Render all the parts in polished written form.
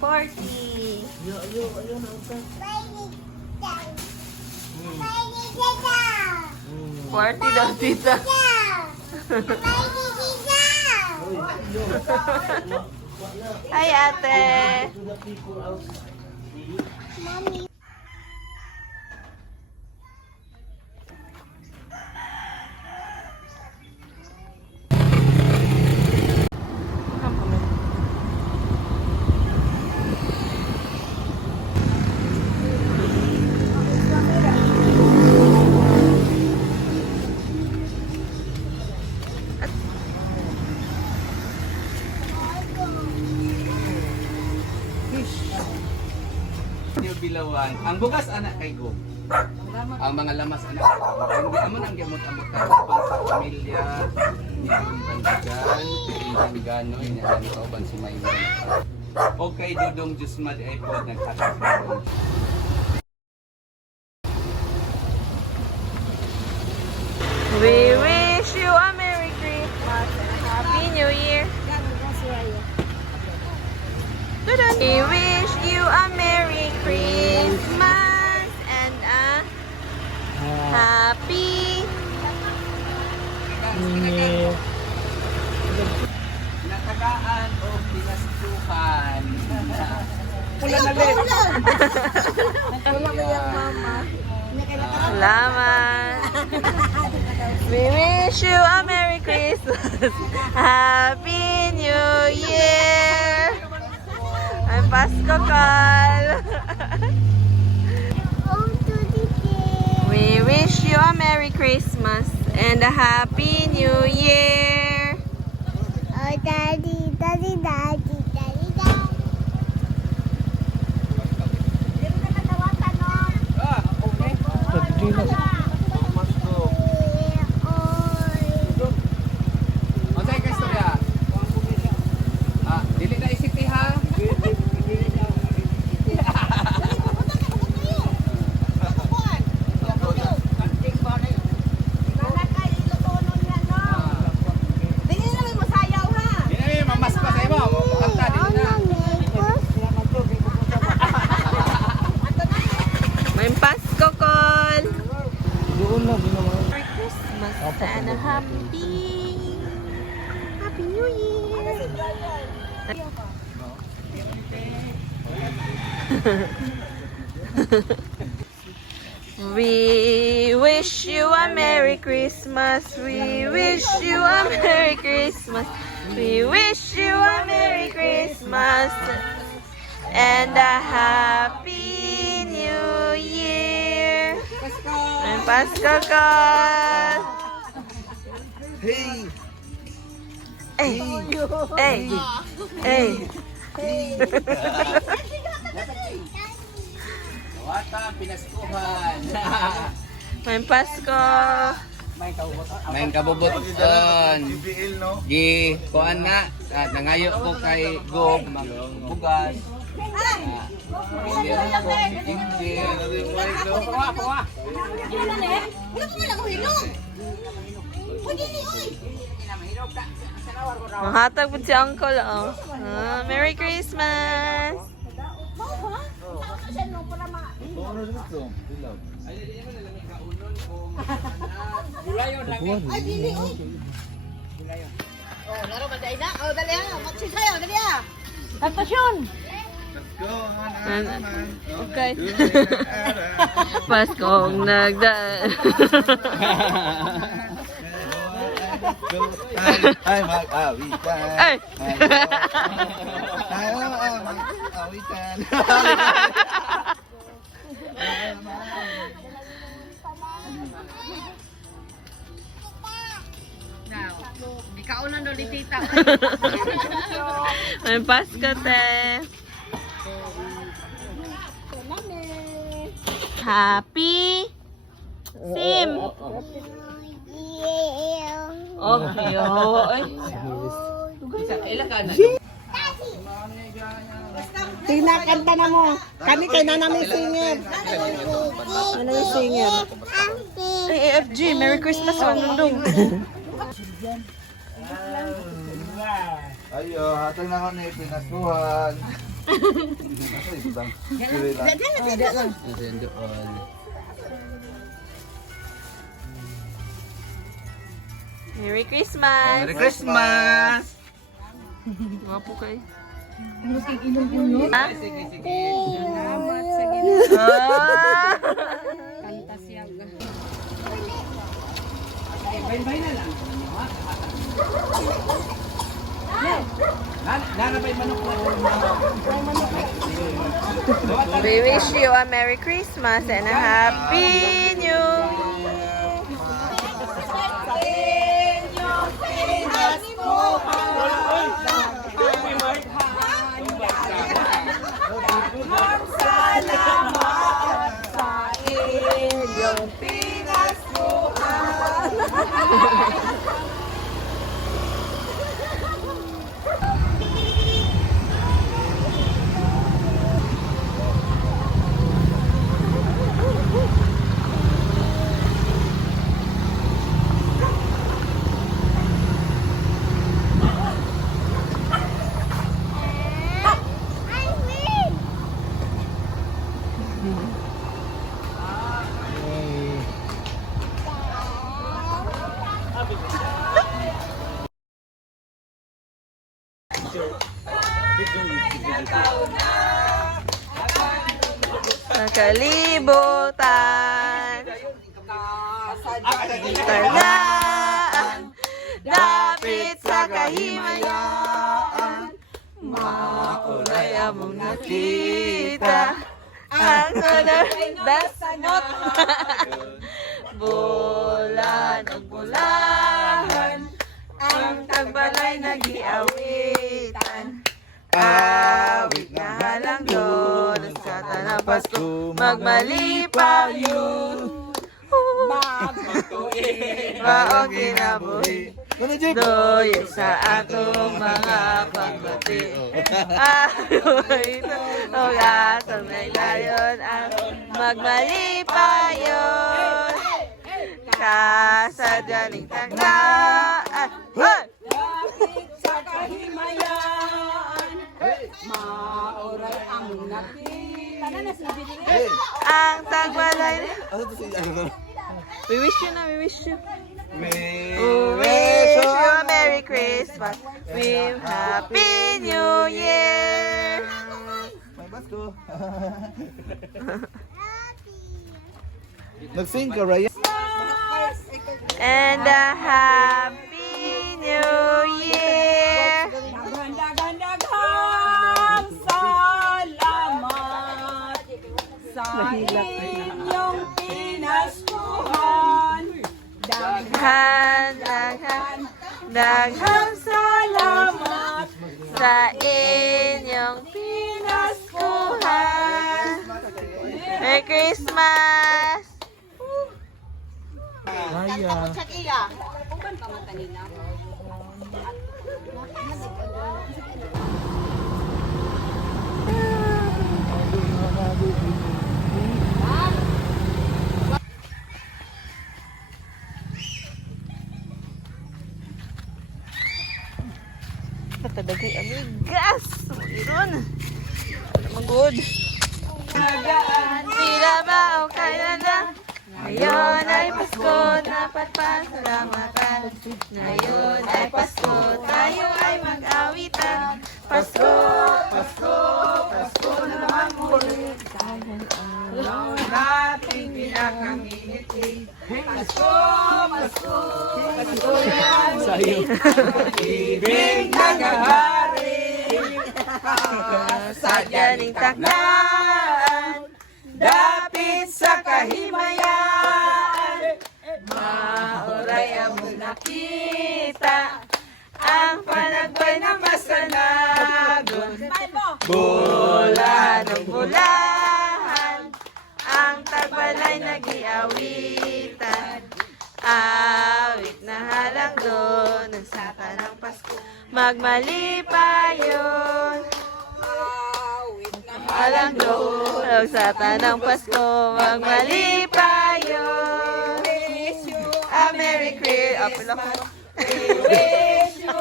40. Ayun na uta. 40 daw, tita. Hi, ate. Bilawan. Ang bugas anak kay Go. Ang mga lamas anak kay Go. Hindi amo nang gamot-amot ka sa pamilya. Ni ang bandigan, hindi ganoy ni ang kauban si Maymo. Okay, Dudong Jusmad ay po naghatag. We wish you a Merry Christmas and a Happy New Year. We wish you a Merry Christmas and a Happy Natagaan o pinastuhan. Pula na rin. Salamat. We wish you a Merry Christmas, Happy New Year. I'm Pasko Carl. We wish you a Merry Christmas and a Happy New Year. Oh, daddy, daddy, daddy, daddy, daddy. Ah, okay. Unsay ka istorya? Ah, dili na isiti ha. Dili na mamas pa sa imo, kanta dili na. May Pasko Carl. Doon na, Merry Christmas and a Happy New Year. We wish you a Merry Christmas. We wish you a Merry Christmas. We wish you a Merry Christmas and a Happy New Year. Ang Pasko Carl. Hey! Hey! Hey! Hey! Wata pinaskuhan. May Pasko. May kabubot doon. BBL, no? Gi kuan na at nangayo ko kay Go magbugas. Mahatag po si Uncle. Oh. Merry Christmas. Ay, dili, oy. Oh, laro ba dai na? Oh, dali ah. Matsi kayo, dali ah. Kantasyon. Okay. Paskong nagdaan. Ay, mag-awitan. Ay! Tayo mag-awitan. Kaunan do ni tita. May Pasko, te. Happy Sim. Okay, oh. Ay. Tina, kanta na mo. Kami kay Nana may singer. Ano yung singer? Ay, AFG. Merry Christmas, Wandong. Ayo, hatang na ako na pinasuhan. Asa ito bang? Kiri lang. Ayan doon. Merry Christmas! Merry Christmas! Mga po kayo. Ay, sige, sige. Ah! Bain-bain na lang. Nanabay manok na. We wish you a Merry Christmas and a Happy New Year! Nakalibutan Tandaan Dapit sa kahimayaan Maulay among nakita Ang sunod Dasanot Bulan ang bulahan Ang tagbalay nagiawitan Awit nga halang doon sa tanang Pasko Magmalipaw yun Baong kinabuhi Doyo sa atong mga pagbati Ano ito O atong naglayon ang magmalipaw yun Kasadyaning taglaan Hoy! Sa kahimayaan, mauray ang nakita. Hey! Ang tagbalay Asa to si ano? We wish you na, we wish you We We wish you a Merry Christmas with Happy New Year May basko. Nag-sing ka, Ryan? and a Happy New Year Daghang salamat sa inyong pinaskuhan. Daghang salamat sa inyong pinaskuhan. Merry Christmas! Check iya. Katadagay amigas! Iron! Magod! Sila ba o kaya na? Ngayon ay Pasko, dapat pasalamatan. Ngayon ay Pasko, tayo ay mag-awitan. Pasko, Pasko, Pasko na naman muli. Dahil ang ating pinakangiti. Pasko, Pasko, Pasko yan. Sa'yo. Ibig nagahari. Sadyaning takdaan. Dapit sa kahimayan, mauray among nakita, ang panagbay ng masanagon. Bulan ng bulahan, ang tagbalay nagiawitan, awit na halang doon, ang saka ng Pasko, magmalipayon. Halang doon, ang sata ng Pasko, magmalipayon. A Merry Christmas. wish you a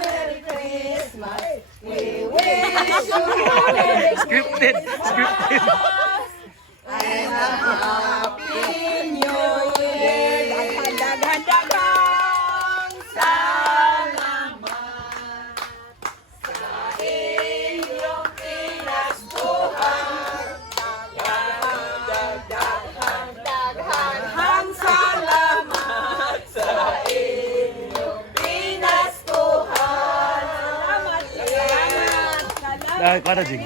Merry Christmas. We wish you a Merry Scripted. Scripted. and a Happy New Year. Daghang salamat sa inyong pinastuhan. Daghang salamat sa inyong pinastuhan. Salamat. Para Jing.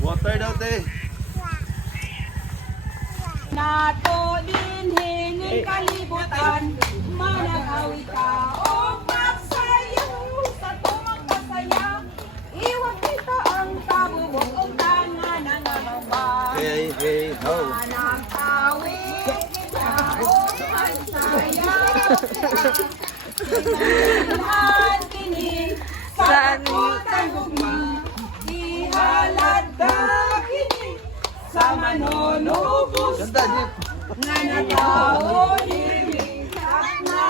Water daw, te. Nato din hingin kalibutan, managawi ka o magsayaw sa tumang masaya. Iwan kita ang kabubok o tangan ng nangamba. Hey, hey, ho. Manang awit kita o magsayaw. Sinahan kini sa kutang gugma, ihalad ka kini sa manunubos Ganda, Jeep. nga natao himigak na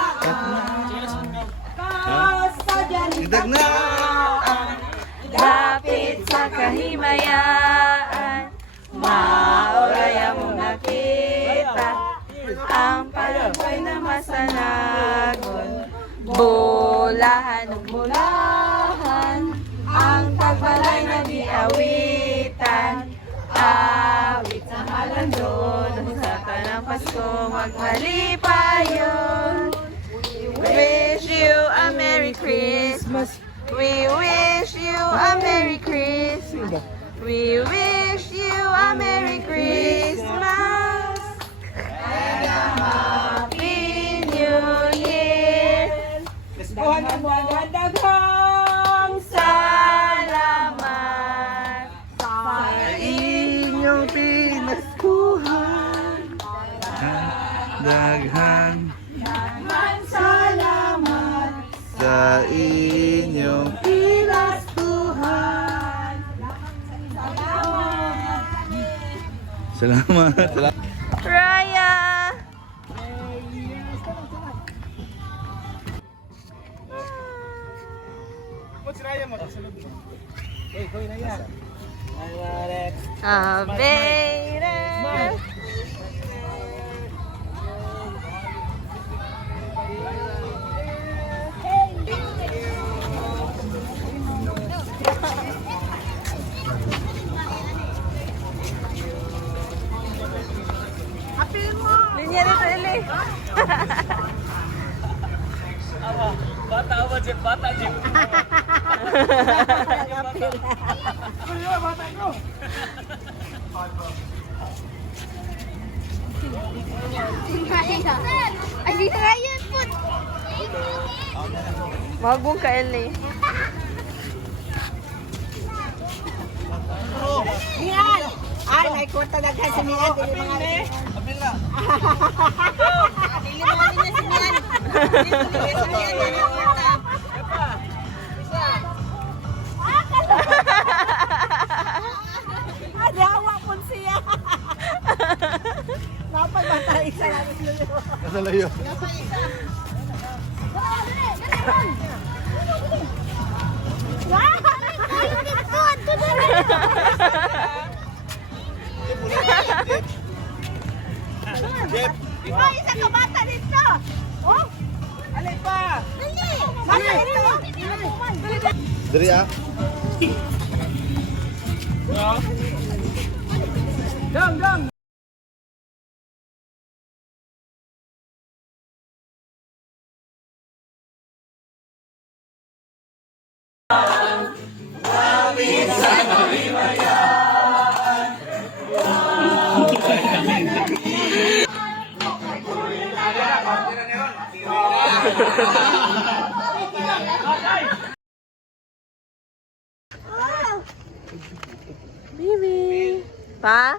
kasadyan Idag na. Lapit sa kahimayaan, mauraya mo nakita ang palagay na masanagon. Bulahan ng bulahan, ang tagbalay na di awitan. Awit sa halandon, sa tanang Pasko magmalipayon. We wish you a Merry Christmas. We wish you a Merry Christmas. We wish you a Merry Christmas and a Happy New Year. daghang Salamat sa Inyong pinaskuhan. Daghang salamat sa inyong pinastuhan. salamat. Salamat. Raya. Aveira. Linya dito, Eli. Ay, di na yan po. Magong ka, Eli. Yan! Ay, may kwarta daghan sa Milan. Dili mga rin. Dili mga rin sa Milan. Dili sa Milan. Dili kwarta. Adawa po siya. Napagbatay sa lahat. Kasalayo. Wow! Ayaw dito! Ay, isa ka bata dito! Oh! Alay pa! Dali! Bata dito! Diri ah. Bibi. Pa?